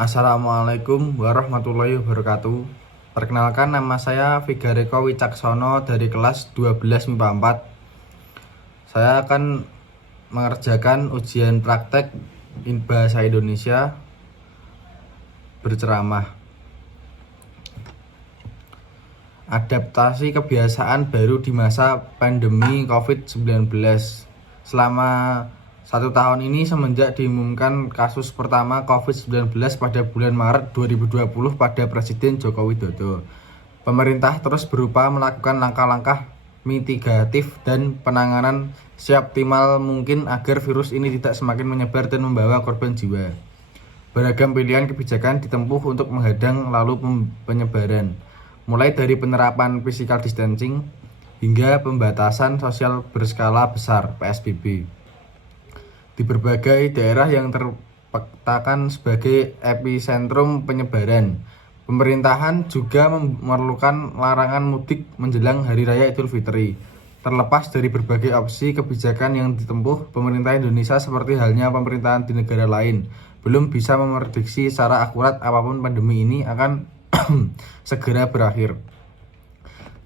Assalamualaikum warahmatullahi wabarakatuh. Perkenalkan, nama saya Vigareko Wicaksono dari kelas 12 MIPA 4. Saya akan mengerjakan ujian praktek bahasa Indonesia berceramah. Adaptasi kebiasaan baru di masa pandemi COVID-19. Selama 1 tahun ini semenjak diumumkan kasus pertama COVID-19 pada bulan Maret 2020 pada Presiden Joko Widodo, pemerintah terus berusaha melakukan langkah-langkah mitigatif dan penanganan seoptimal mungkin agar virus ini tidak semakin menyebar dan membawa korban jiwa. Beragam pilihan kebijakan ditempuh untuk menghadang lalu penyebaran, mulai dari penerapan physical distancing hingga pembatasan sosial berskala besar (PSBB). Di berbagai daerah yang terpetakan sebagai epicentrum penyebaran, pemerintahan juga memerlukan larangan mudik menjelang Hari Raya Idul Fitri. Terlepas dari berbagai opsi kebijakan yang ditempuh, pemerintah Indonesia seperti halnya pemerintahan di negara lain belum bisa memprediksi secara akurat apapun pandemi ini akan segera berakhir.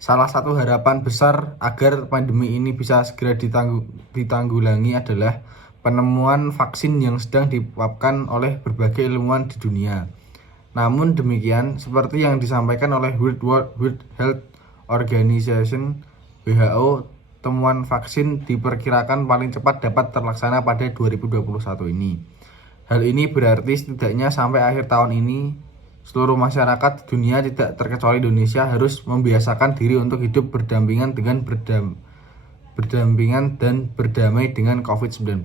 Salah satu harapan besar agar pandemi ini bisa segera ditanggulangi adalah penemuan vaksin yang sedang diuapkan oleh berbagai ilmuwan di dunia. Namun demikian, seperti yang disampaikan oleh World Health Organization (WHO), temuan vaksin diperkirakan paling cepat dapat terlaksana pada 2021 ini. Hal ini berarti setidaknya sampai akhir tahun ini, seluruh masyarakat dunia tidak terkecuali Indonesia harus membiasakan diri untuk hidup berdampingan dan berdamai dengan COVID-19.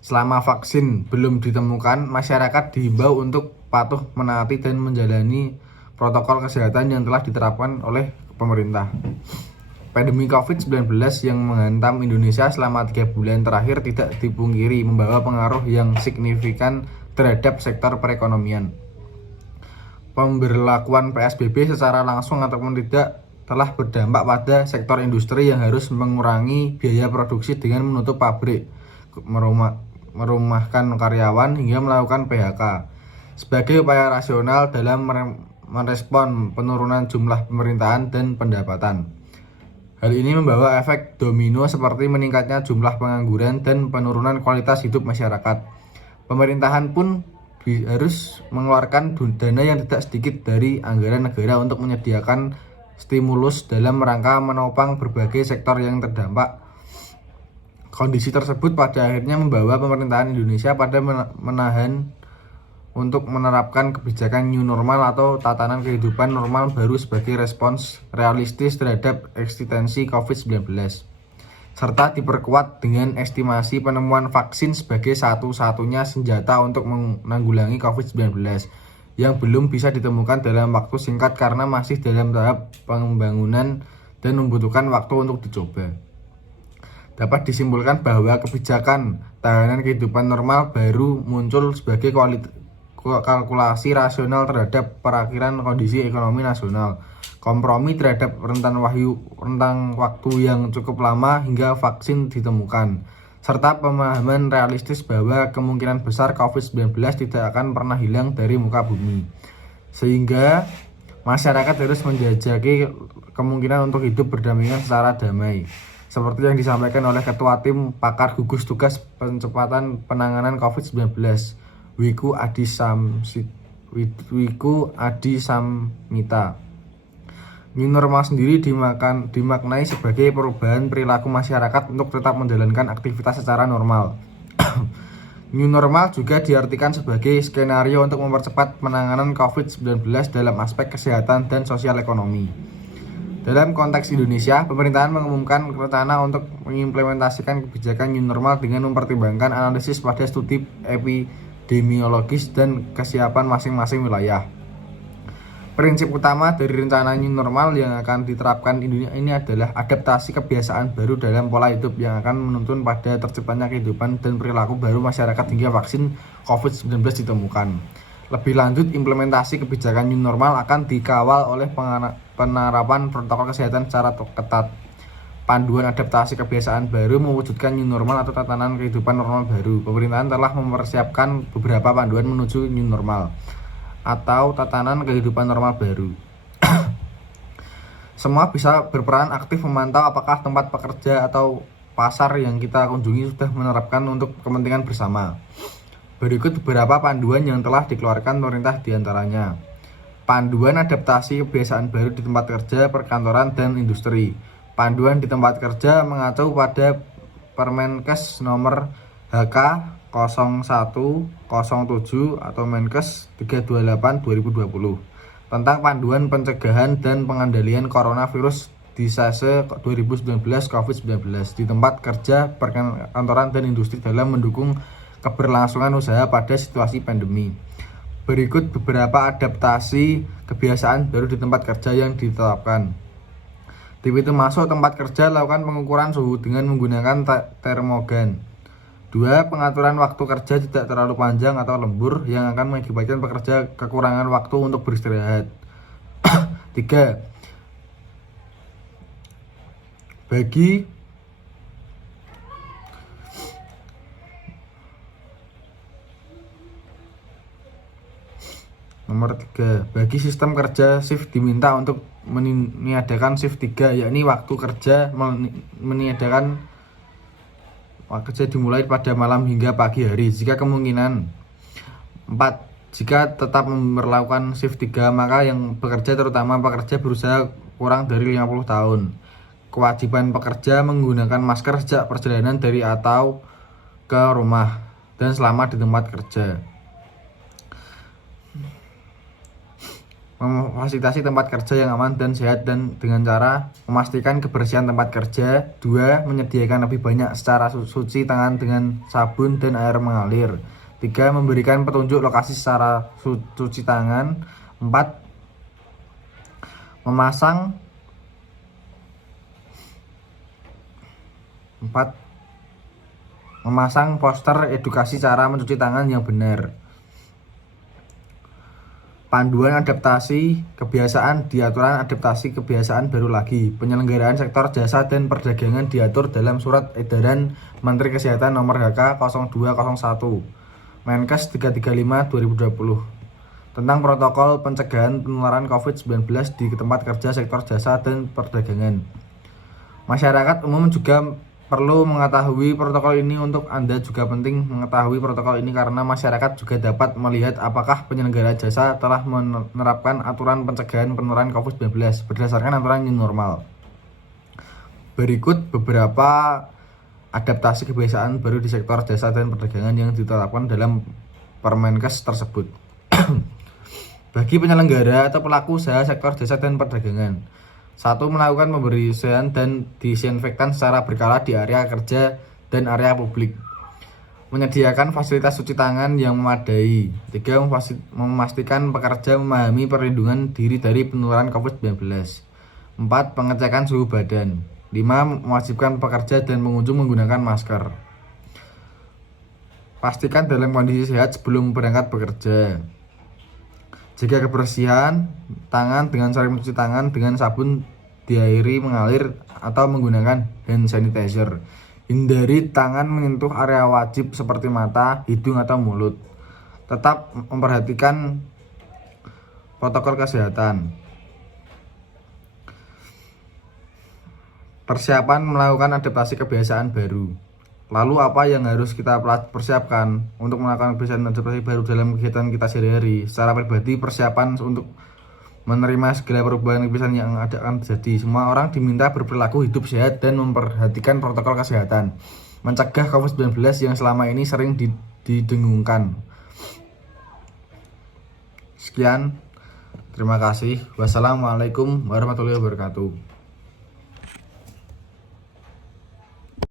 Selama vaksin belum ditemukan, masyarakat dihimbau untuk patuh menaati dan menjalani protokol kesehatan yang telah diterapkan oleh pemerintah. Pandemi COVID-19 yang menghantam Indonesia selama 3 bulan terakhir tidak dipungkiri membawa pengaruh yang signifikan terhadap sektor perekonomian. Pemberlakuan PSBB secara langsung ataupun tidak telah berdampak pada sektor industri yang harus mengurangi biaya produksi dengan menutup pabrik, merumahkan karyawan hingga melakukan PHK. Sebagai upaya rasional dalam merespon penurunan jumlah pemerintahan dan pendapatan. Hal ini membawa efek domino seperti meningkatnya jumlah pengangguran dan penurunan kualitas hidup masyarakat. Pemerintahan pun harus mengeluarkan dana yang tidak sedikit dari anggaran negara untuk menyediakan stimulus dalam rangka menopang berbagai sektor yang terdampak. Kondisi tersebut pada akhirnya membawa pemerintahan Indonesia pada menahan untuk menerapkan kebijakan new normal atau tatanan kehidupan normal baru sebagai respons realistis terhadap eksistensi COVID-19, serta diperkuat dengan estimasi penemuan vaksin sebagai satu-satunya senjata untuk menanggulangi COVID-19 yang belum bisa ditemukan dalam waktu singkat karena masih dalam tahap pembangunan dan membutuhkan waktu untuk dicoba. Dapat disimpulkan bahwa kebijakan tahanan kehidupan normal baru muncul sebagai kalkulasi rasional terhadap perakhiran kondisi ekonomi nasional, kompromi terhadap rentang waktu yang cukup lama hingga vaksin ditemukan, serta pemahaman realistis bahwa kemungkinan besar COVID-19 tidak akan pernah hilang dari muka bumi. Sehingga masyarakat harus menjajaki kemungkinan untuk hidup berdampingan secara damai. Seperti yang disampaikan oleh Ketua Tim Pakar Gugus Tugas Percepatan Penanganan COVID-19, Wiku Adhisa Smito. New normal sendiri dimaknai sebagai perubahan perilaku masyarakat untuk tetap menjalankan aktivitas secara normal. New normal juga diartikan sebagai skenario untuk mempercepat penanganan COVID-19 dalam aspek kesehatan dan sosial ekonomi. Dalam konteks Indonesia, pemerintahan mengumumkan rencana untuk mengimplementasikan kebijakan new normal dengan mempertimbangkan analisis pada studi epidemiologis dan kesiapan masing-masing wilayah. Prinsip utama dari rencana new normal yang akan diterapkan Indonesia ini adalah adaptasi kebiasaan baru dalam pola hidup yang akan menuntun pada terciptanya kehidupan dan perilaku baru masyarakat hingga vaksin COVID-19 ditemukan. Lebih lanjut, implementasi kebijakan new normal akan dikawal oleh penerapan protokol kesehatan secara ketat. panduan adaptasi kebiasaan baru mewujudkan new normal atau tatanan kehidupan normal baru. Pemerintahan telah mempersiapkan beberapa panduan menuju new normal atau tatanan kehidupan normal baru. Semua bisa berperan aktif memantau apakah tempat pekerja atau pasar yang kita kunjungi sudah menerapkan untuk kepentingan bersama. Berikut beberapa panduan yang telah dikeluarkan pemerintah diantaranya. Panduan adaptasi kebiasaan baru di tempat kerja, perkantoran, dan industri. Panduan di tempat kerja mengacu pada Permenkes nomor HK 0107 atau Menkes 328 2020 tentang panduan pencegahan dan pengendalian coronavirus disease 2019 COVID-19 di tempat kerja, perkantoran, dan industri dalam mendukung keberlangsungan usaha pada situasi pandemi. Berikut beberapa adaptasi kebiasaan baru di tempat kerja yang ditetapkan. Di pintu masuk tempat kerja, lakukan pengukuran suhu dengan menggunakan termogan. 2. Pengaturan waktu kerja tidak terlalu panjang atau lembur yang akan mengakibatkan pekerja kekurangan waktu untuk beristirahat. 3. Bagi sistem kerja, shift diminta untuk meniadakan shift 3, yakni waktu kerja meniadakan kerja dimulai pada malam hingga pagi hari jika kemungkinan. 4. Jika tetap memperlakukan shift 3, maka yang bekerja, terutama pekerja berusia kurang dari 50 tahun, kewajiban pekerja menggunakan masker sejak perjalanan dari atau ke rumah dan selama di tempat kerja. Memfasilitasi tempat kerja yang aman dan sehat dan dengan cara memastikan kebersihan tempat kerja. 2. Menyediakan lebih banyak secara cuci tangan dengan sabun dan air mengalir. 3. Memberikan petunjuk lokasi secara cuci tangan. 4. Memasang poster edukasi cara mencuci tangan yang benar. Panduan adaptasi kebiasaan di aturan adaptasi kebiasaan baru lagi. Penyelenggaraan sektor jasa dan perdagangan diatur dalam Surat Edaran Menteri Kesehatan Nomor HK 0201 Menkes 335 2020 tentang protokol pencegahan penularan COVID-19 di tempat kerja sektor jasa dan perdagangan. Masyarakat umum juga perlu mengetahui protokol ini. Untuk Anda juga penting mengetahui protokol ini karena masyarakat juga dapat melihat apakah penyelenggara jasa telah menerapkan aturan pencegahan penularan COVID-19 berdasarkan aturan new normal. Berikut beberapa adaptasi kebiasaan baru di sektor jasa dan perdagangan yang ditetapkan dalam Permenkes tersebut. Bagi penyelenggara atau pelaku usaha sektor jasa dan perdagangan. 1. Melakukan pembersihan dan disinfektan secara berkala di area kerja dan area publik. Menyediakan fasilitas cuci tangan yang memadai. 3. Memastikan pekerja memahami perlindungan diri dari penularan COVID-19. 4. Pengecekan suhu badan. 5. Mewajibkan pekerja dan pengunjung menggunakan masker. Pastikan dalam kondisi sehat sebelum berangkat bekerja. Jaga kebersihan tangan dengan sering mencuci tangan dengan sabun diairi mengalir atau menggunakan hand sanitizer. Hindari tangan menyentuh area wajib seperti mata, hidung, atau mulut. Tetap memperhatikan protokol kesehatan. Persiapan melakukan adaptasi kebiasaan baru. Lalu apa yang harus kita persiapkan untuk melakukan kebiasaan adaptasi baru dalam kegiatan kita sehari-hari? Secara pribadi, persiapan untuk menerima segala perubahan kebiasaan yang akan terjadi. Semua orang diminta berperilaku hidup sehat dan memperhatikan protokol kesehatan, mencegah COVID-19 yang selama ini sering didengungkan. Sekian, terima kasih. Wassalamualaikum warahmatullahi wabarakatuh.